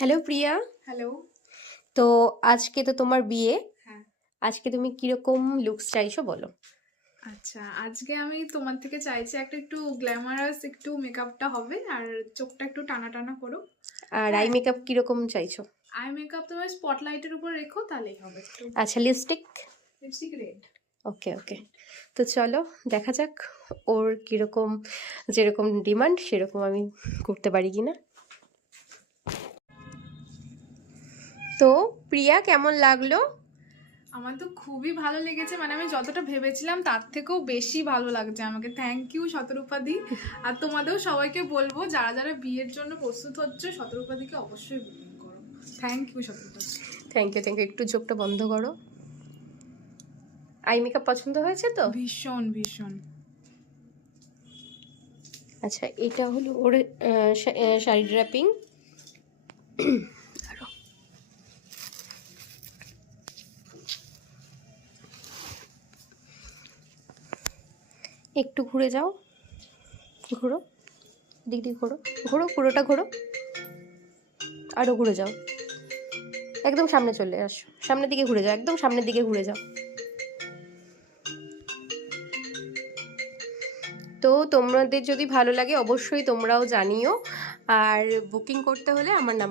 Hello প্রিয়া। Hello. তো আজকে তো তোমার বিয়ে। হ্যাঁ। আজকে তুমি কিরকম লুকস চাইছো বলো? আচ্ছা, আজকে আমি তোমার থেকে চাইছি একটু গ্ল্যামারাস একটু মেকআপটা হবে, আর চোখটা একটু টানা টানা করো। আর আই হ্যাঁ, মেকআপ কিরকম চাইছো? আই মেকআপ তোমার স্পটলাইটের উপর রেখো, তাহলেই হবে। আচ্ছা, lipstick. Lipstick red. Okay okay, তো চলো দেখা যাক ওর কিরকম, যেরকম ডিমান্ড সেরকম আমি করতে পারি কিনা। তো প্রিয়া, কেমন লাগলো? আমার তো খুবই ভালো লেগেছে, মানে আমি যতটা ভেবেছিলাম তার থেকেও বেশি ভালো লাগছে আমাকে। Thank you শতরূপাদি। আর তোমাদেরও সবাইকে বলবো, যারা যারা বিয়ের জন্য প্রস্তুত হচ্ছে, শতরূপাদিকে অবশ্যই বুকিং করো। থ্যাংক ইউ শতরূপাদি। Thank you thank you. একটু চোখটা বন্ধ করো। আই মেকআপ পছন্দ হয়েছে তো? ভীষণ ভীষণ। আচ্ছা, এটা হলো ওর শাড়ি ড্র্যাপিং। একটু ঘুরে যাও, ঘোরো, দিক দিক ঘোরো, ঘোরো, পুরোটা ঘোরো, আরও ঘুরে যাও, একদম সামনে চলে আসো, সামনের দিকে ঘুরে যাও, একদম সামনের দিকে ঘুরে যাও। তো তোমাদের যদি ভালো লাগে অবশ্যই তোমরাও জানিও, আর বুকিং করতে হলে আমার নাম্বার